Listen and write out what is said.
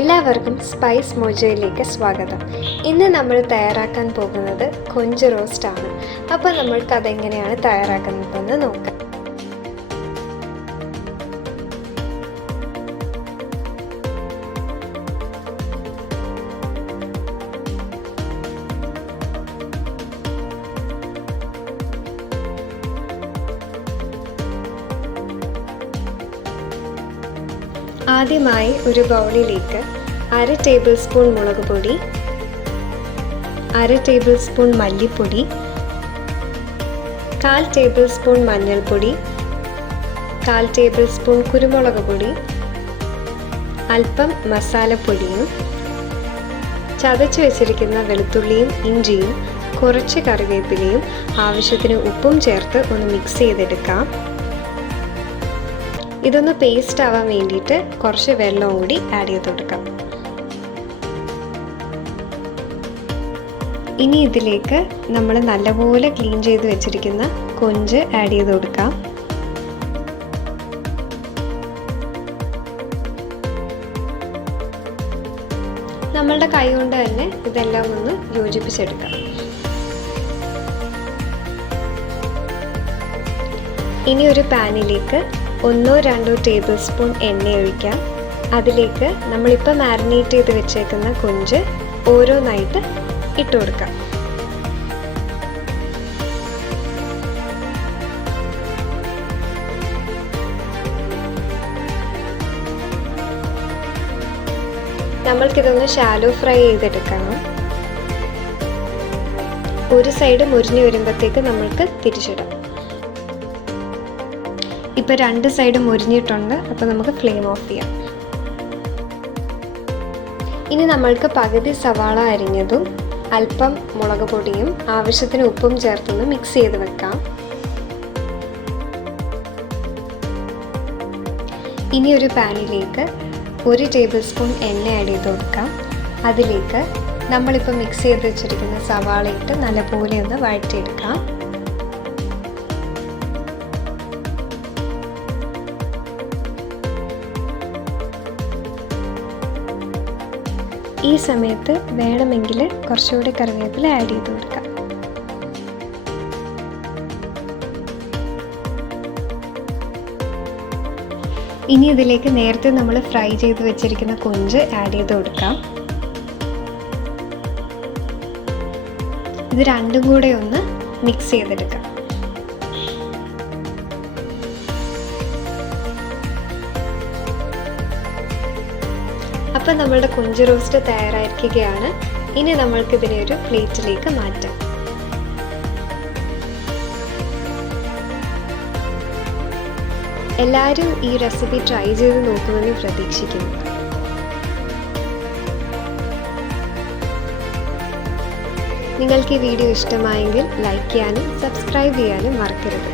എല്ലാവർക്കും സ്പൈസ് മോജോയിലേക്ക് സ്വാഗതം. ഇന്ന് നമ്മൾ തയ്യാറാക്കാൻ പോകുന്നത് കൊഞ്ച് റോസ്റ്റ് ആണ്. അപ്പോൾ നമ്മൾക്ക് അതെങ്ങനെയാണ് തയ്യാറാക്കുന്നതെന്ന് നോക്കാം. ആദ്യമായി ഒരു ബൗളിലേക്ക് 1/2 ടേബിൾ സ്പൂൺ മുളക് പൊടി, 1/2 ടേബിൾ സ്പൂൺ മല്ലിപ്പൊടി, 1/4 ടേബിൾ സ്പൂൺ മഞ്ഞൾപ്പൊടി, 1/4 ടേബിൾ സ്പൂൺ കുരുമുളക് പൊടി, അല്പം മസാലപ്പൊടിയും, ചതച്ച് വെച്ചിരിക്കുന്ന വെളുത്തുള്ളിയും ഇഞ്ചിയും കുറച്ച് കറിവേപ്പിലയും ആവശ്യത്തിന് ഉപ്പും ചേർത്ത് ഒന്ന് മിക്സ് ചെയ്തെടുക്കാം. ഇതൊന്ന് പേസ്റ്റ് ആവാൻ വേണ്ടിയിട്ട് കുറച്ച് വെള്ളവും കൂടി ആഡ് ചെയ്ത് കൊടുക്കാം. ഇനി ഇതിലേക്ക് നമ്മൾ നല്ലപോലെ ക്ലീൻ ചെയ്ത് വെച്ചിരിക്കുന്ന കൊഞ്ച് ആഡ് ചെയ്ത് കൊടുക്കാം. നമ്മളുടെ കൈ കൊണ്ട് തന്നെ ഇതെല്ലാം ഒന്ന് യോജിപ്പിച്ചെടുക്കാം. ഇനി ഒരു പാനിലേക്ക് 1-2 ടേബിൾ സ്പൂൺ എണ്ണ ഒഴിക്കാം. അതിലേക്ക് നമ്മളിപ്പോൾ മാരിനേറ്റ് ചെയ്ത് വെച്ചേക്കുന്ന കൊഞ്ച് ഓരോന്നായിട്ട് ഇട്ട് കൊടുക്കാം. നമ്മൾക്കിതൊന്ന് ഷാലോ ഫ്രൈ ചെയ്തെടുക്കണം. ഒരു സൈഡ് മുരിഞ്ഞ് വരുമ്പോഴത്തേക്ക് നമ്മൾക്ക് തിരിച്ചിടാം. ഇപ്പോൾ 2 സൈഡും മുരിഞ്ഞിട്ടുണ്ട്. അപ്പോൾ നമുക്ക് ഫ്ലെയിം ഓഫ് ചെയ്യാം. ഇനി നമ്മൾക്ക് പകുതി സവാള അരിഞ്ഞതും അല്പം മുളക് പൊടിയും ആവശ്യത്തിന് ഉപ്പും ചേർത്തൊന്ന് മിക്സ് ചെയ്ത് വെക്കാം. ഇനി ഒരു പാനിലേക്ക് 1 ടേബിൾ സ്പൂൺ എണ്ണ ആഡ് ചെയ്ത് കൊടുക്കാം. അതിലേക്ക് നമ്മളിപ്പോൾ മിക്സ് ചെയ്ത് വെച്ചിരിക്കുന്ന സവാള ഇട്ട് നല്ലപോലെ ഒന്ന് വഴറ്റിയെടുക്കാം. ഈ സമയത്ത് വേണമെങ്കിൽ കുറച്ചുകൂടി കറിവേപ്പില ആഡ് ചെയ്ത് കൊടുക്കാം. ഇനി ഇതിലേക്ക് നേരത്തെ നമ്മൾ ഫ്രൈ ചെയ്ത് വെച്ചിരിക്കുന്ന കൊഞ്ച് ആഡ് ചെയ്ത് കൊടുക്കാം. ഇത് രണ്ടും കൂടെ ഒന്ന് മിക്സ് ചെയ്തെടുക്കാം. അപ്പോൾ നമ്മളുടെ കൊഞ്ച് റോസ്റ്റ് തയ്യാറായിരിക്കുകയാണ്. ഇനി നമ്മൾക്കിതിനെ ഒരു പ്ലേറ്റിലേക്ക് മാറ്റാം. എല്ലാവരും ഈ റെസിപ്പി ട്രൈ ചെയ്ത് നോക്കുമെന്ന് പ്രതീക്ഷിക്കുന്നു. നിങ്ങൾക്ക് ഈ വീഡിയോ ഇഷ്ടമായെങ്കിൽ ലൈക്ക് ചെയ്യാനും സബ്സ്ക്രൈബ് ചെയ്യാനും മറക്കരുത്.